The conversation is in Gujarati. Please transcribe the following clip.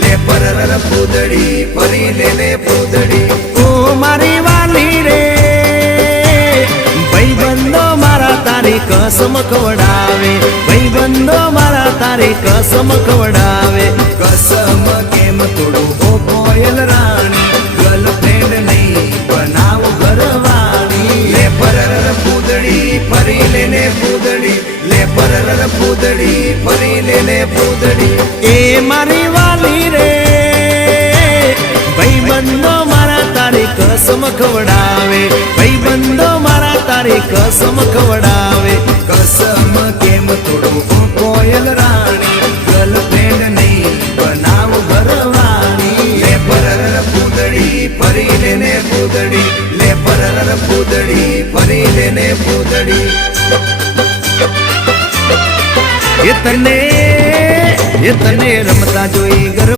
લે પરર પૂદડી ફરી લે પૂદડી ઓ મારી વાલી રે ભાઈબંધો મારા તારી કસમ ખવડાવે ભાઈબંધો મારા તારી કસમ ખવડાવે કસમ કેમ તોડું ઓ કોયલ રાણી ગર્લફ્રેન્ડ નહીં બનાવ ઘરવાળી લે પરર પૂદડી ફરી લે પૂદડી લે પરર પૂદડી ફરી લે પૂદડી એ મારી વાલી રે ભાઈબંધો મારા તારી કસમ ખવડાવે ભાઈબંધો મારા તારી કસમ ખવડાવે કસમ કેમ તોડું ઓ કોયલ રાણી ગર્લફ્રેન્ડ નહીં બનાવ ઘરવાળી લે પરર પૂદડી ફરી લે પૂદડી લે પરર પૂદડી ફરી લે પૂદડી એ તને રમતા જોઈ